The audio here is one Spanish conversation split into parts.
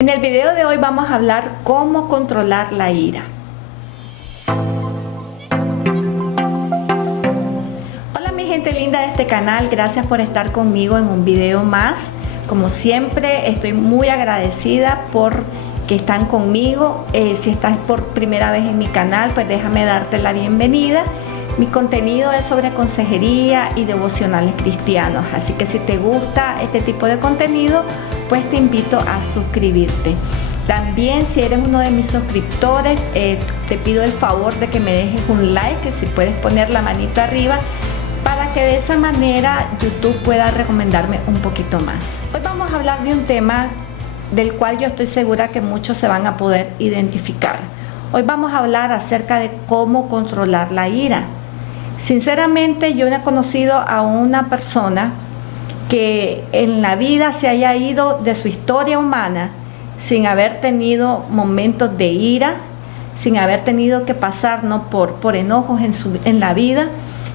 En el video de hoy vamos a hablar cómo controlar la ira. Hola mi gente linda de este canal, gracias por estar conmigo en un video más. Como siempre estoy muy agradecida por que están conmigo. Si estás por primera vez en mi canal, pues déjame darte la bienvenida. Mi contenido es sobre consejería y devocionales cristianos, así que si te gusta este tipo de contenido, pues te invito a suscribirte. También, si eres uno de mis suscriptores, te pido el favor de que me dejes un like, que si puedes poner la manito arriba, para que de esa manera YouTube pueda recomendarme un poquito más. Hoy vamos a hablar de un tema del cual yo estoy segura que muchos se van a poder identificar. Hoy vamos a hablar acerca de cómo controlar la ira. Sinceramente, yo no he conocido a una persona que en la vida se haya ido de su historia humana sin haber tenido momentos de ira, sin haber tenido que pasar por enojos en la vida.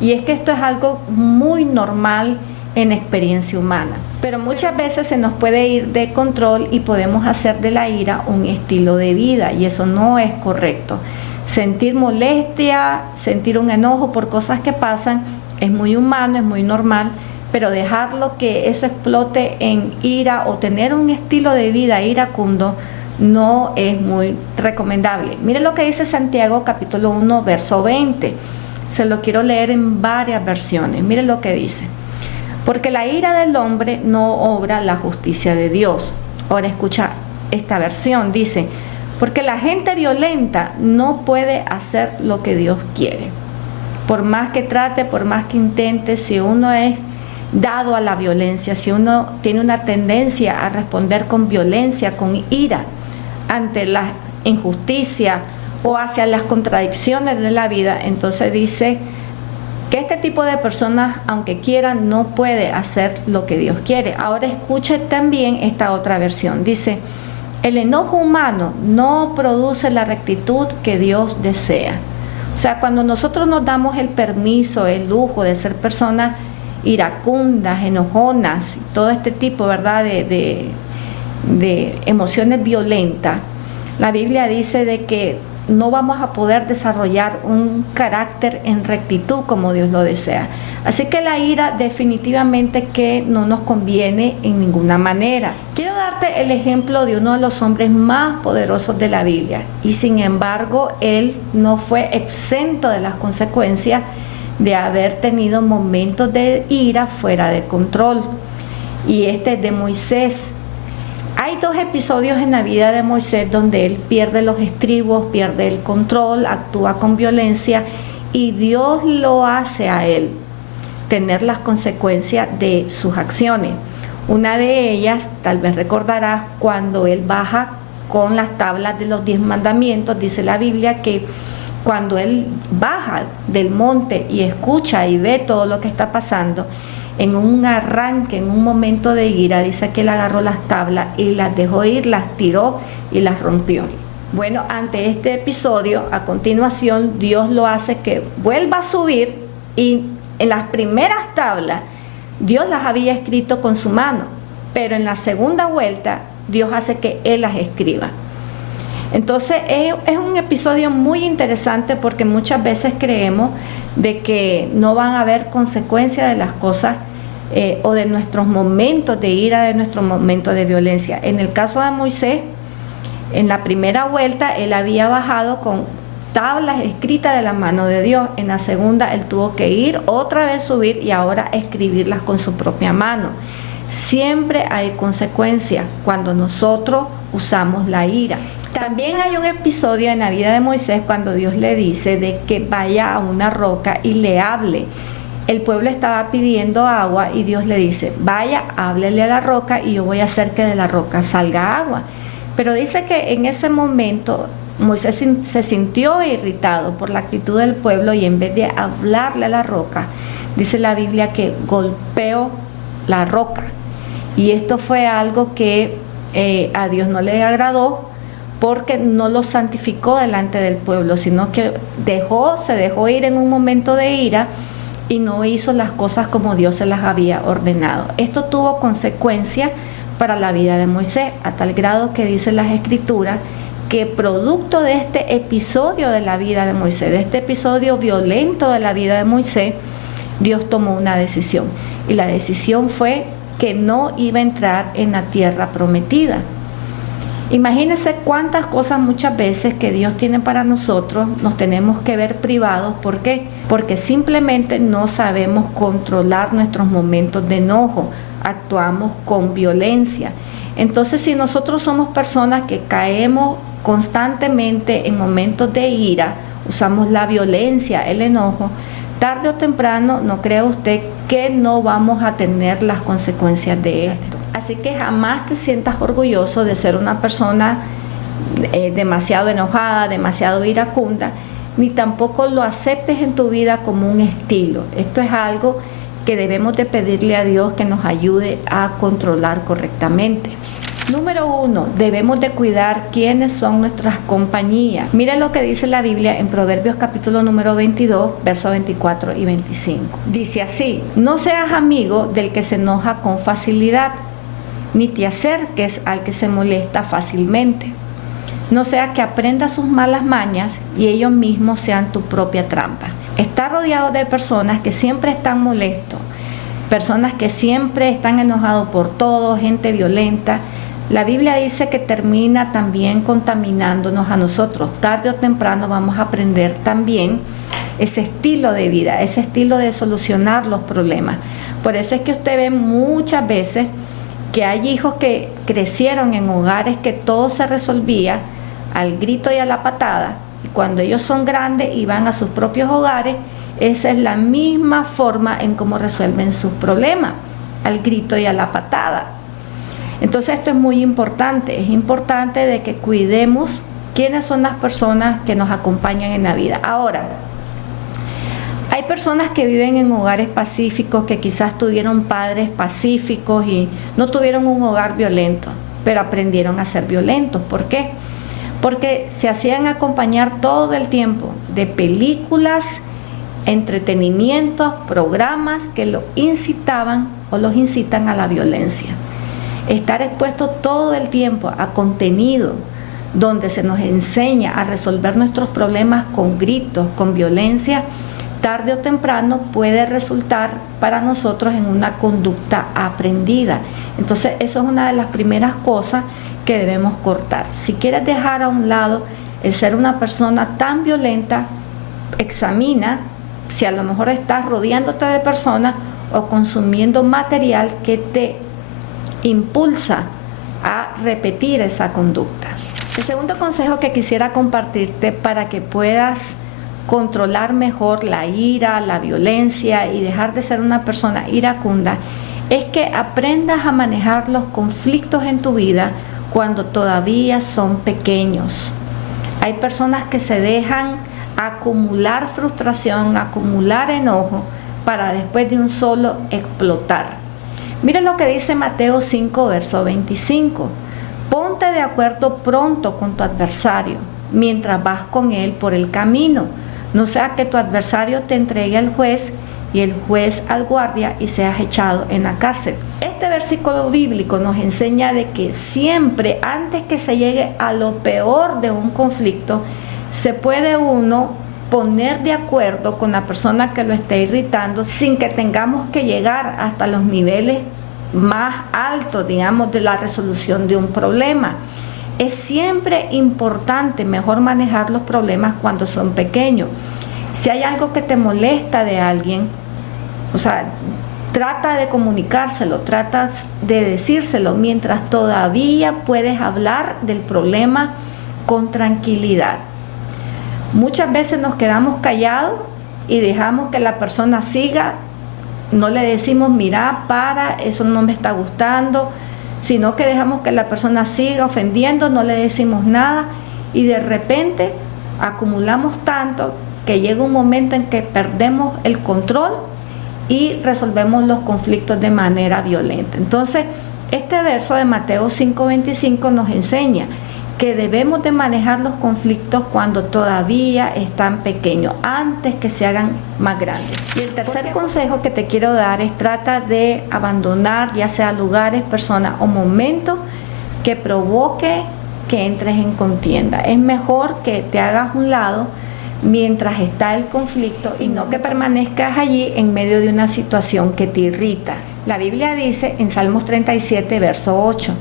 Y es que esto es algo muy normal en experiencia humana. Pero muchas veces se nos puede ir de control y podemos hacer de la ira un estilo de vida, y eso no es correcto. Sentir molestia, sentir un enojo por cosas que pasan es muy humano, es muy normal, pero dejarlo que eso explote en ira o tener un estilo de vida iracundo no es muy recomendable. Miren lo que dice Santiago capítulo 1 verso 20. Se lo quiero leer en varias versiones. Miren lo que dice: porque la ira del hombre no obra la justicia de Dios. Ahora escucha esta versión, dice: porque la gente violenta no puede hacer lo que Dios quiere. Por más que trate, por más que intente, si uno es dado a la violencia, si uno tiene una tendencia a responder con violencia, con ira, ante la injusticia o hacia las contradicciones de la vida, entonces dice que este tipo de personas, aunque quieran, no puede hacer lo que Dios quiere. Ahora escuche también esta otra versión. Dice: el enojo humano no produce la rectitud que Dios desea. O sea, cuando nosotros nos damos el permiso, el lujo de ser personas iracundas, enojonas, todo este tipo, ¿verdad?, de emociones violentas, la Biblia dice de que no vamos a poder desarrollar un carácter en rectitud como Dios lo desea. Así que la ira definitivamente que no nos conviene en ninguna manera. Quiero darte el ejemplo de uno de los hombres más poderosos de la Biblia, y sin embargo él no fue exento de las consecuencias de haber tenido momentos de ira fuera de control, y este es de Moisés. Hay dos episodios en la vida de Moisés donde él pierde los estribos, pierde el control, actúa con violencia, y Dios lo hace a él tener las consecuencias de sus acciones. Una de ellas, tal vez recordarás, cuando él baja con las tablas de los 10 mandamientos, dice la Biblia que cuando él baja del monte y escucha y ve todo lo que está pasando, en un arranque, en un momento de ira, dice que él agarró las tablas y las dejó ir, las tiró y las rompió. Bueno, ante este episodio, a continuación, Dios lo hace que vuelva a subir, y en las primeras tablas, Dios las había escrito con su mano, pero en la segunda vuelta, Dios hace que Él las escriba. Entonces, es un episodio muy interesante porque muchas veces creemos de que no van a haber consecuencias de las cosas o de nuestros momentos de ira, de nuestros momentos de violencia. En el caso de Moisés, en la primera vuelta, él había bajado con tablas escritas de la mano de Dios. En la segunda, él tuvo que ir, otra vez subir y ahora escribirlas con su propia mano. Siempre hay consecuencias cuando nosotros usamos la ira. También hay un episodio en la vida de Moisés cuando Dios le dice de que vaya a una roca y le hable. El pueblo estaba pidiendo agua y Dios le dice: vaya, háblele a la roca y yo voy a hacer que de la roca salga agua. Pero dice que en ese momento Moisés se sintió irritado por la actitud del pueblo, y en vez de hablarle a la roca, dice la Biblia que golpeó la roca. Y esto fue algo que a Dios no le agradó, porque no lo santificó delante del pueblo, sino que se dejó ir en un momento de ira y no hizo las cosas como Dios se las había ordenado. Esto tuvo consecuencias para la vida de Moisés, a tal grado que dicen las Escrituras que producto de este episodio de la vida de Moisés, de este episodio violento de la vida de Moisés, Dios tomó una decisión. Y la decisión fue que no iba a entrar en la tierra prometida. Imagínense cuántas cosas muchas veces que Dios tiene para nosotros nos tenemos que ver privados. ¿Por qué? Porque simplemente no sabemos controlar nuestros momentos de enojo, actuamos con violencia. Entonces, si nosotros somos personas que caemos constantemente en momentos de ira, usamos la violencia, el enojo, tarde o temprano, ¿no cree usted que no vamos a tener las consecuencias de esto? Así que jamás te sientas orgulloso de ser una persona demasiado enojada, demasiado iracunda, ni tampoco lo aceptes en tu vida como un estilo. Esto es algo que debemos de pedirle a Dios que nos ayude a controlar correctamente. Número 1, debemos de cuidar quiénes son nuestras compañías. Miren lo que dice la Biblia en Proverbios capítulo número 22, versos 24 y 25. Dice así: no seas amigo del que se enoja con facilidad, ni te acerques al que se molesta fácilmente. No sea que aprendas sus malas mañas y ellos mismos sean tu propia trampa. Está rodeado de personas que siempre están molestos, personas que siempre están enojados por todo, gente violenta. La Biblia dice que termina también contaminándonos a nosotros. Tarde o temprano vamos a aprender también ese estilo de vida, ese estilo de solucionar los problemas. Por eso es que usted ve muchas veces que hay hijos que crecieron en hogares que todo se resolvía al grito y a la patada, y cuando ellos son grandes y van a sus propios hogares, esa es la misma forma en cómo resuelven sus problemas, al grito y a la patada. Entonces esto es muy importante, es importante de que cuidemos quiénes son las personas que nos acompañan en la vida. Ahora, hay personas que viven en hogares pacíficos, que quizás tuvieron padres pacíficos y no tuvieron un hogar violento, pero aprendieron a ser violentos. ¿Por qué? Porque se hacían acompañar todo el tiempo de películas, entretenimientos, programas que los incitaban o los incitan a la violencia. Estar expuesto todo el tiempo a contenido donde se nos enseña a resolver nuestros problemas con gritos, con violencia, tarde o temprano puede resultar para nosotros en una conducta aprendida. Entonces eso es una de las primeras cosas que debemos cortar. Si quieres dejar a un lado el ser una persona tan violenta, examina si a lo mejor estás rodeándote de personas o consumiendo material que te impulsa a repetir esa conducta. El segundo consejo que quisiera compartirte para que puedas controlar mejor la ira, la violencia y dejar de ser una persona iracunda es que aprendas a manejar los conflictos en tu vida cuando todavía son pequeños. Hay personas que se dejan acumular frustración, acumular enojo para después de un solo explotar. Miren lo que dice Mateo 5, verso 25. Ponte de acuerdo pronto con tu adversario mientras vas con él por el camino. No sea que tu adversario te entregue al juez y el juez al guardia y seas echado en la cárcel. Este versículo bíblico nos enseña de que siempre, antes que se llegue a lo peor de un conflicto, se puede uno poner de acuerdo con la persona que lo está irritando sin que tengamos que llegar hasta los niveles más altos, digamos, de la resolución de un problema. Es siempre importante mejor manejar los problemas cuando son pequeños. Si hay algo que te molesta de alguien, o sea, trata de comunicárselo, trata de decírselo mientras todavía puedes hablar del problema con tranquilidad. Muchas veces nos quedamos callados y dejamos que la persona siga, no le decimos, mira, para, eso no me está gustando, sino que dejamos que la persona siga ofendiendo, no le decimos nada y de repente acumulamos tanto que llega un momento en que perdemos el control y resolvemos los conflictos de manera violenta. Entonces, este verso de Mateo 5:25 nos enseña que debemos de manejar los conflictos cuando todavía están pequeños, antes que se hagan más grandes. Y el tercer consejo que te quiero dar es trata de abandonar ya sea lugares, personas o momentos que provoque que entres en contienda. Es mejor que te hagas a un lado mientras está el conflicto y no que permanezcas allí en medio de una situación que te irrita. La Biblia dice en Salmos 37, verso 8,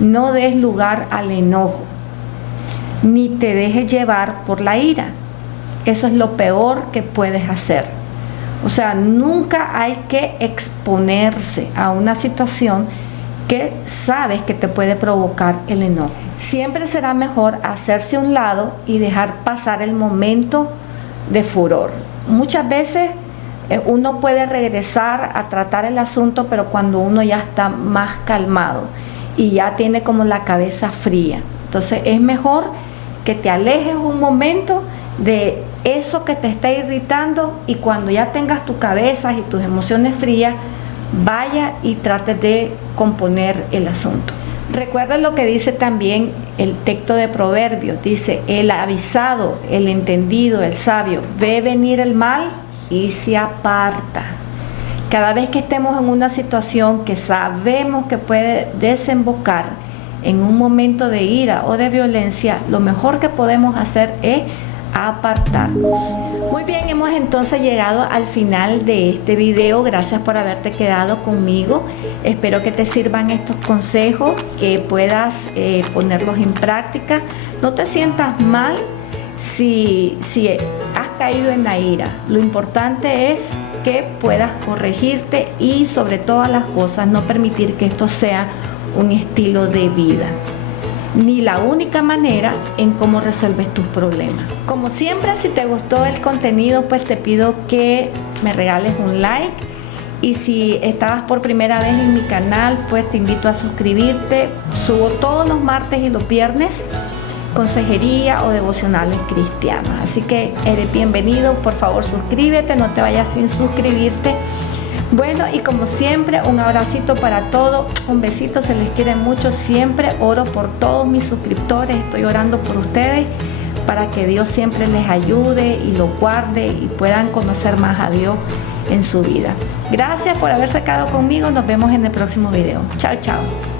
no des lugar al enojo, ni te dejes llevar por la ira. Eso es lo peor que puedes hacer. O sea, nunca hay que exponerse a una situación que sabes que te puede provocar el enojo. Siempre será mejor hacerse a un lado y dejar pasar el momento de furor. Muchas veces uno puede regresar a tratar el asunto, pero cuando uno ya está más calmado y ya tiene como la cabeza fría. Entonces es mejor que te alejes un momento de eso que te está irritando y cuando ya tengas tu cabeza y tus emociones frías, vaya y trate de componer el asunto. Recuerda lo que dice también el texto de Proverbios, dice, el avisado, el entendido, el sabio, ve venir el mal y se aparta. Cada vez que estemos en una situación que sabemos que puede desembocar en un momento de ira o de violencia, lo mejor que podemos hacer es apartarnos. Muy bien, hemos entonces llegado al final de este video. Gracias por haberte quedado conmigo. Espero que te sirvan estos consejos, que puedas ponerlos en práctica. No te sientas mal si has caído en la ira. Lo importante es que puedas corregirte y sobre todas las cosas no permitir que esto sea un estilo de vida, ni la única manera en cómo resuelves tus problemas. Como siempre, si te gustó el contenido, pues te pido que me regales un like, y si estabas por primera vez en mi canal, pues te invito a suscribirte. Subo todos los martes y los viernes consejería o devocionales cristianos, así que eres bienvenido. Por favor, suscríbete, no te vayas sin suscribirte. Bueno, y como siempre, un abracito para todos, un besito, se les quiere mucho. Siempre oro por todos mis suscriptores, estoy orando por ustedes para que Dios siempre les ayude y los guarde y puedan conocer más a Dios en su vida. Gracias por haberse quedado conmigo, nos vemos en el próximo video. Chao, chao.